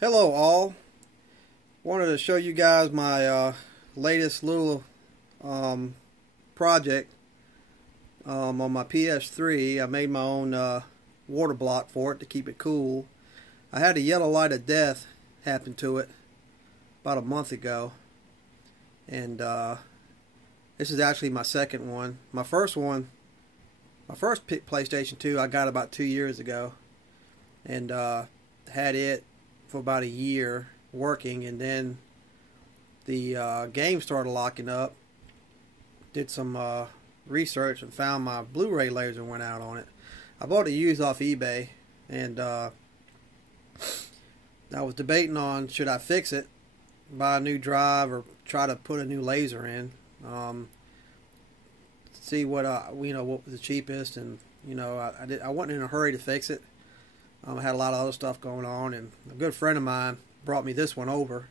Hello all. Wanted to show you guys my latest little project on my PS3. I made my own water block for it to keep it cool. I had a yellow light of death happen to it about a month ago, and this is actually my second one. My first PlayStation 2 I got about 2 years ago, and had it for about a year working, and then the game started locking up. Did some research and found my Blu-ray laser went out on it. I bought it used off eBay, and I was debating on should I fix it, buy a new drive, or try to put a new laser in. See what what was the cheapest, and I wasn't in a hurry to fix it. I had a lot of other stuff going on, and a good friend of mine brought me this one over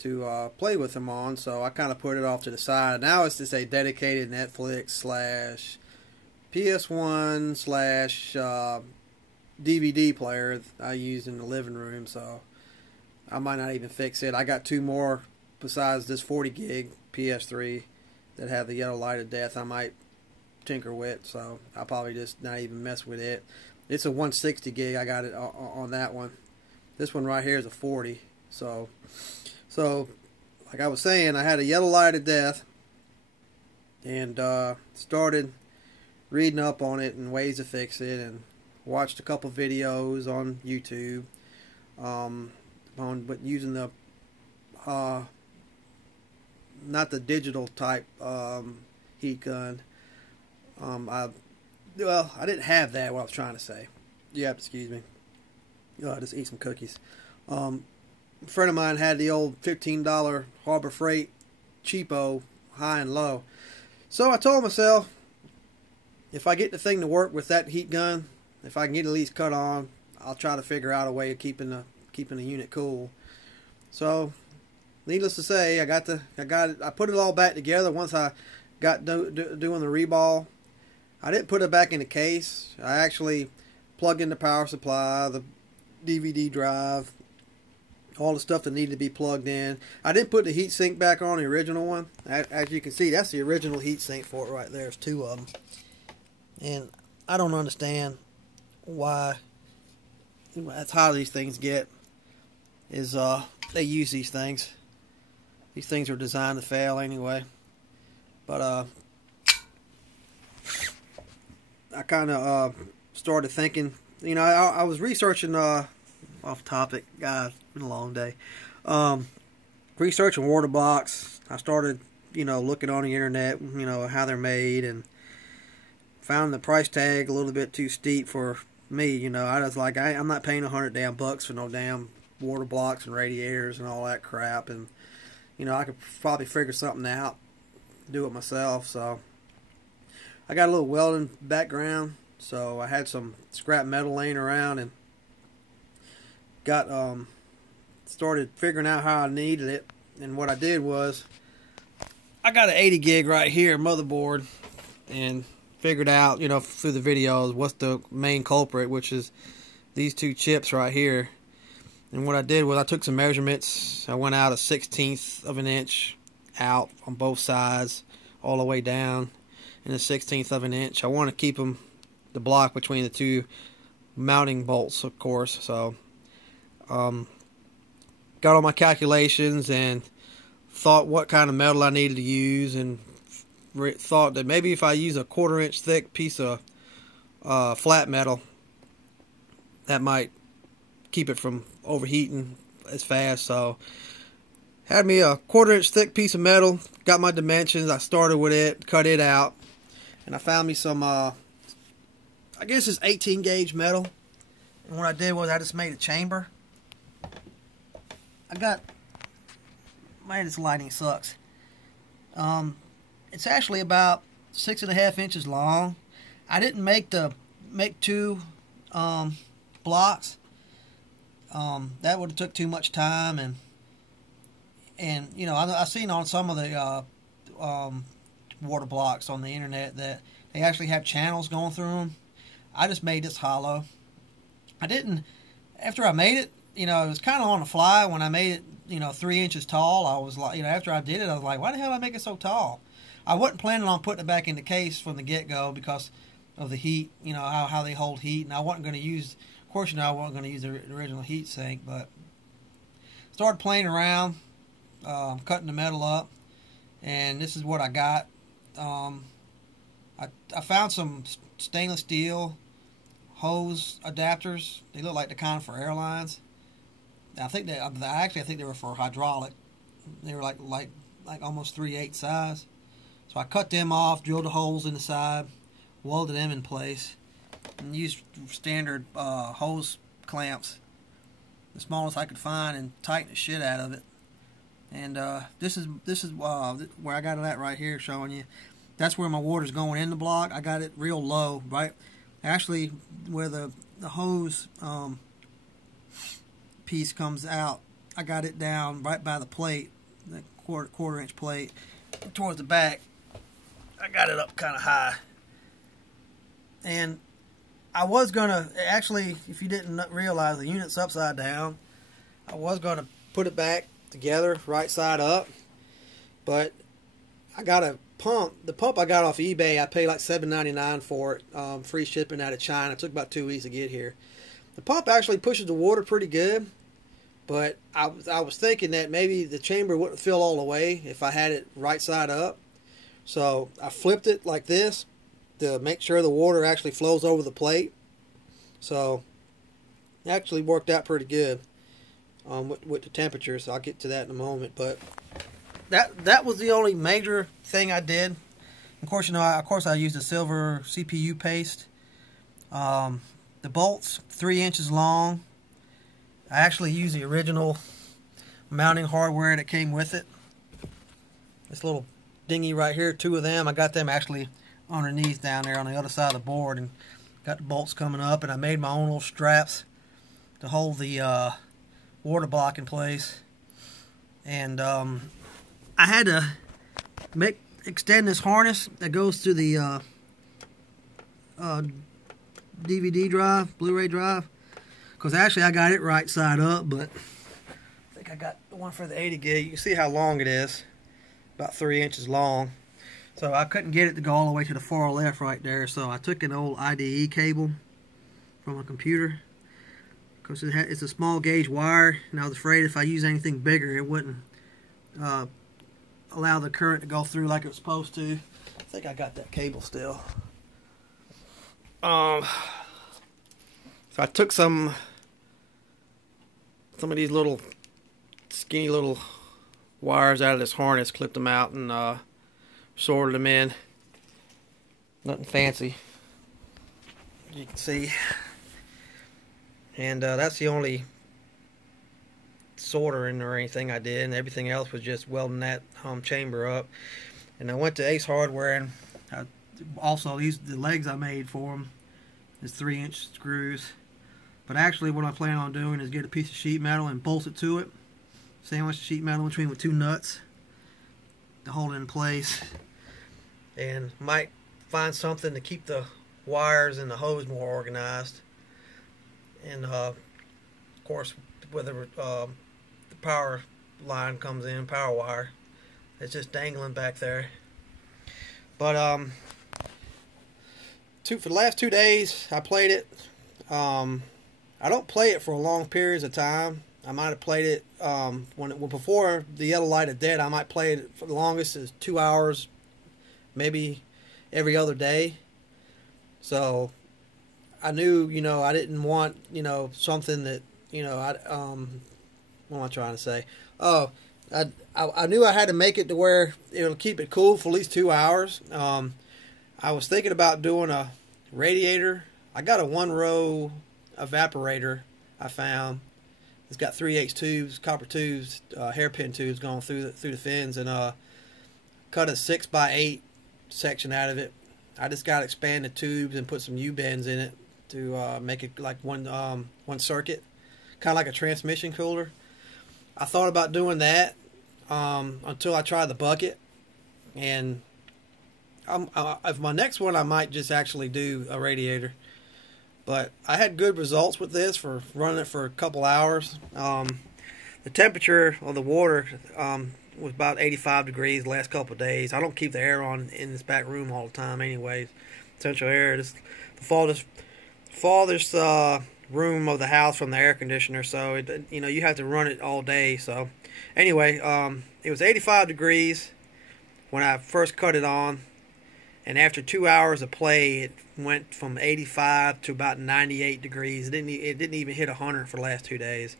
to play with him on, so I kind of put it off to the side. Now it's just a dedicated Netflix / PS1 / DVD player I use in the living room, so I might not even fix it. I got two more besides this 40 gig PS3 that have the yellow light of death I might tinker with, so I'll probably just not even mess with it. It's a 160 gig. I got it on that one. This one right here is a 40. So like I was saying, I had a yellow light of death, and started reading up on it and ways to fix it, and watched a couple videos on YouTube but using the not the digital type heat gun. I didn't have that, what I was trying to say. You have to excuse me. I just eat some cookies. A friend of mine had the old $15 Harbor Freight cheapo high and low. So I told myself, if I get the thing to work with that heat gun, if I can get it at least cut on, I'll try to figure out a way of keeping the unit cool. So, needless to say, I put it all back together once I got doing the reball. I didn't put it back in the case. I actually plugged in the power supply, the DVD drive, all the stuff that needed to be plugged in. I didn't put the heat sink back on the original one. As you can see, that's the original heat sink for it right there. There's two of them. And I don't understand why, that's how these things get, is they use these things. These things are designed to fail anyway. But I kind of started thinking, I was researching, off topic, guys, it's been a long day, researching water blocks. I started, looking on the internet, how they're made, and found the price tag a little bit too steep for me. I was like, I'm not paying $100 damn bucks for no damn water blocks and radiators and all that crap, and, I could probably figure something out, do it myself. So I got a little welding background, so I had some scrap metal laying around, and got started figuring out how I needed it. And what I did was, I got an 80 gig right here motherboard, and figured out, through the videos, what's the main culprit, which is these two chips right here. And what I did was I took some measurements. I went out 1/16 of an inch out on both sides, all the way down, and 1/16 of an inch. I want to keep the block between the two mounting bolts, of course. So got all my calculations and thought what kind of metal I needed to use, and thought that maybe if I use a 1/4 inch thick piece of flat metal, that might keep it from overheating as fast. So had me a 1/4 inch thick piece of metal, got my dimensions, I started with it, cut it out, and I found me some I guess it's 18 gauge metal. And what I did was I just made a chamber. Man, this lighting sucks. It's actually about 6.5 inches long. I didn't make two blocks. That would have took too much time, and I've seen on some of the water blocks on the internet that they actually have channels going through them. I just made this hollow. I didn't, after I made it, you know, it was kind of on the fly when I made it, you know, 3 inches tall. I was like, you know, after I did it, I was like, why the hell did I make it so tall? I wasn't planning on putting it back in the case from the get-go because of the heat, you know, how they hold heat. And I wasn't going to use, of course, you know, I wasn't going to use the original heat sink, but started playing around, cutting the metal up, and this is what I got. I found some stainless steel hose adapters. They look like the kind for airlines. I think I think they were for hydraulic. They were like almost 3/8 size. So I cut them off, drilled the holes in the side, welded them in place, and used standard hose clamps, the smallest I could find, and tightened the shit out of it. And this is where I got it at right here, showing you. That's where my water's going in the block. I got it real low, right? Actually, where the hose piece comes out, I got it down right by the plate, the quarter inch plate, towards the back. I got it up kind of high. And I was gonna, actually, if you didn't realize, the unit's upside down. I was gonna put it back together, right side up, but I got a pump. The pump I got off eBay, I paid like $7.99 for it, free shipping out of China. It took about 2 weeks to get here. The pump actually pushes the water pretty good, but I was thinking that maybe the chamber wouldn't fill all the way if I had it right side up. So I flipped it like this to make sure the water actually flows over the plate. So it actually worked out pretty good with the temperatures. I'll get to that in a moment, but that was the only major thing I did. Of course, you know, I used a silver CPU paste. The bolts, 3 inches long. I actually used the original mounting hardware that came with it. This little dinghy right here, 2 of them. I got them actually underneath down there on the other side of the board, and got the bolts coming up. And I made my own little straps to hold the water block in place. And I had to extend this harness that goes to the DVD drive, Blu-ray drive, because actually I got it right side up, but I think I got the one for the 80 gig. You can see how long it is, about 3 inches long. So I couldn't get it to go all the way to the far left right there, so I took an old IDE cable from a computer, because it's a small gauge wire, and I was afraid if I use anything bigger it wouldn't allow the current to go through like it was supposed to. I think I got that cable still. So I took some of these little skinny little wires out of this harness, clipped them out, and sorted them in. Nothing fancy, you can see. And that's the only soldering or anything I did, and everything else was just welding that chamber up. And I went to Ace Hardware, and also the legs I made for them is 3-inch screws. But actually what I plan on doing is get a piece of sheet metal and bolt it to it, sandwich the sheet metal in between with 2 nuts to hold it in place, and might find something to keep the wires and the hose more organized. And of course, whether the power line comes in, power wire, it's just dangling back there. But for the last 2 days I played it. I don't play it for long periods of time. I might have played it before the yellow light of dead. I might play it for the longest is 2 hours, maybe every other day. So I knew, you know, I didn't want, you know, something that, you know, what am I trying to say? Oh, I knew I had to make it to where it'll keep it cool for at least 2 hours. I was thinking about doing a radiator. I got a 1-row evaporator I found. It's got 3/8 tubes, copper tubes, hairpin tubes going through the fins, and cut a 6x8 section out of it. I just got expanded tubes and put some U-bends in it to make it like one circuit, kind of like a transmission cooler. I thought about doing that until I tried the bucket, and if my next one I might just actually do a radiator. But I had good results with this for running it for a couple hours. The temperature of the water was about 85 degrees the last couple of days. I don't keep the air on in this back room all the time anyways. Central air. This the farthest room of the house from the air conditioner, so it, you know, you have to run it all day. So anyway, it was 85 degrees when I first cut it on, and after 2 hours of play, it went from 85 to about 98 degrees. It didn't even hit 100 for the last 2 days.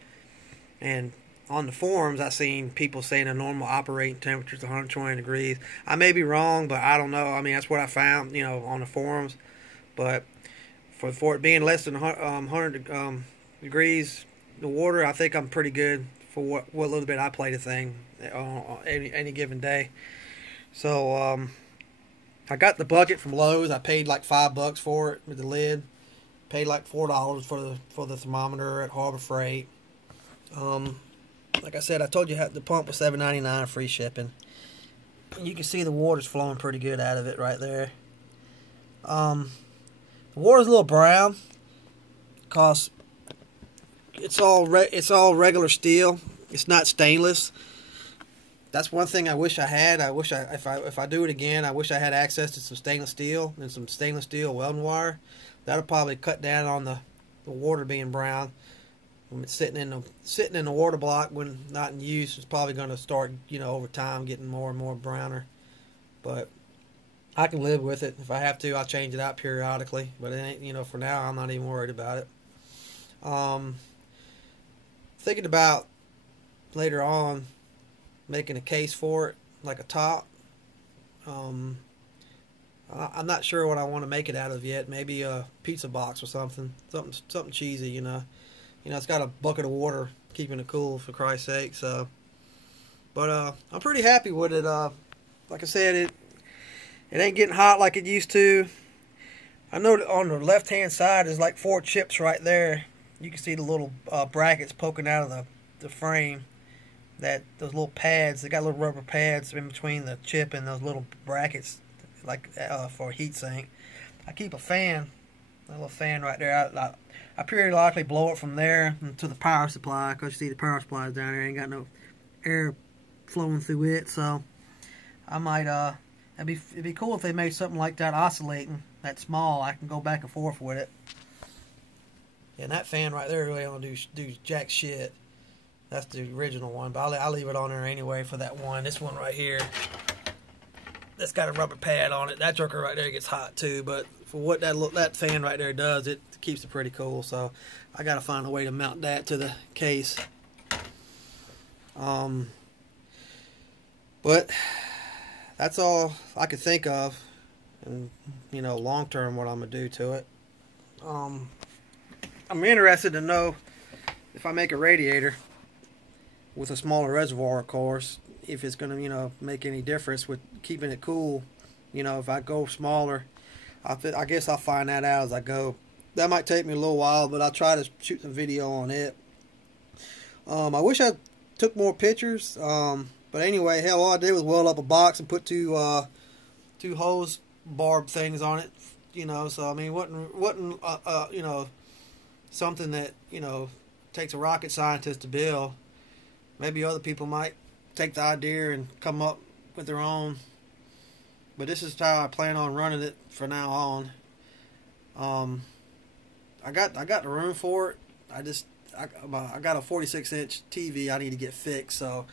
And on the forums, I seen people saying a normal operating temperature is 120 degrees. I may be wrong, but I don't know. I mean, that's what I found, you know, on the forums. But for it being less than 100 degrees, the water, I think I'm pretty good for what little bit I play the thing on any given day. So I got the bucket from Lowe's. I paid like $5 for it with the lid. Paid like $4 for the thermometer at Harbor Freight. Like I said, I told you the pump was $7.99 free shipping. You can see the water's flowing pretty good out of it right there. The water's a little brown because it's all regular steel. It's not stainless. That's one thing I wish I had. I wish if I do it again, I wish I had access to some stainless steel and some stainless steel welding wire. That'll probably cut down on the water being brown. When it's sitting in the water block when not in use, it's probably going to start, you know, over time getting more and more browner. But I can live with it. If I have to, I'll change it out periodically. But it ain't, you know, for now, I'm not even worried about it. Thinking about later on making a case for it, like a top. I'm not sure what I want to make it out of yet. Maybe a pizza box or something something cheesy, you know. You know, it's got a bucket of water keeping it cool, for Christ's sake. So, but I'm pretty happy with it. Like I said, it ain't getting hot like it used to. I know that on the left-hand side is like 4 chips right there. You can see the little brackets poking out of the frame. Those little pads, they got little rubber pads in between the chip and those little brackets, like for a heat sink. I keep a little fan right there. I periodically blow it from there to the power supply, because you see the power supply is down there. Ain't got no air flowing through it, so I might it'd be cool if they made something like that oscillating, that small. I can go back and forth with it. And that fan right there really don't do jack shit. That's the original one, but I'll leave it on there anyway for that one. This one right here, that's got a rubber pad on it. That joker right there gets hot too, but for what that fan right there does, it keeps it pretty cool. So I gotta find a way to mount that to the case. But that's all I could think of, and you know, long term what I'm gonna do to it. I'm interested to know if I make a radiator with a smaller reservoir, of course, if it's gonna, you know, make any difference with keeping it cool. You know, if I go smaller, I guess I'll find that out as I go. That might take me a little while, but I'll try to shoot some video on it. I wish I took more pictures, but anyway, hell, all I did was weld up a box and put two hose barb things on it. You know, so I mean, wasn't you know, something that, you know, takes a rocket scientist to build. Maybe other people might take the idea and come up with their own. But this is how I plan on running it for now on. I got the room for it. I got a 46-inch TV I need to get fixed. So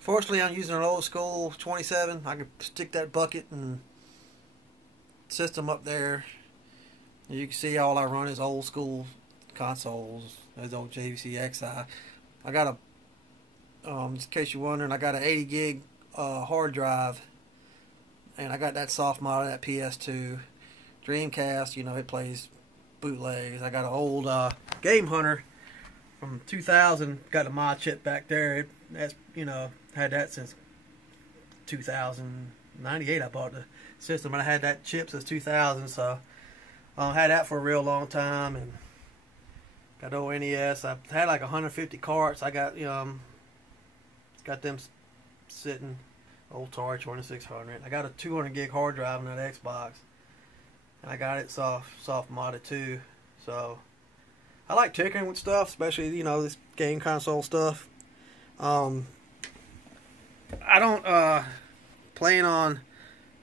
fortunately, I'm using an old school 27. I can stick that bucket and system up there. You can see all I run is old school consoles. Those old JVC XI. I got a just in case you're wondering, I got an 80 gig hard drive, and I got that soft mod of that PS2 Dreamcast. You know, it plays bootlegs. I got an old Game Hunter from 2000. Got a mod chip back there. That's, you know, had that since 2098. I bought the system, and I had that chip since 2000. So had that for a real long time, and got old NES. I had like 150 carts. I got got them sitting, old Atari 2600. I got a 200 gig hard drive on that Xbox, and I got it soft modded too. So I like tinkering with stuff, especially, you know, this game console stuff. I don't plan on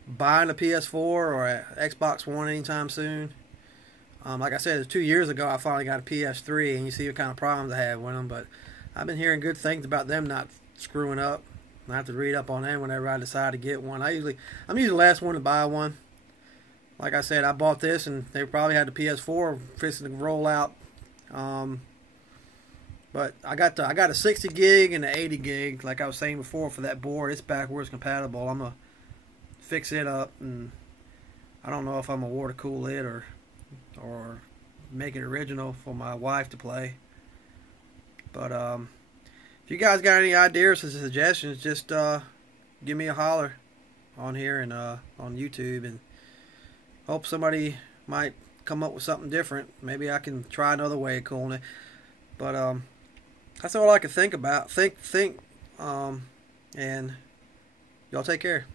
buying a PS4 or a Xbox One anytime soon. Like I said, it was 2 years ago I finally got a PS3, and you see what kind of problems I have with them. But I've been hearing good things about them not screwing up. I have to read up on them whenever I decide to get one. I'm usually the last one to buy one. Like I said, I bought this, and they probably had the PS4 fixing to roll out. But I got a 60 gig and an 80 gig, like I was saying before, for that board. It's backwards compatible. I'm gonna fix it up, and I don't know if I'm gonna water cool it or make it original for my wife to play. But if you guys got any ideas or suggestions, just give me a holler on here and on YouTube, and hope somebody might come up with something different. Maybe I can try another way of cooling it. But that's all I can think about. And y'all take care.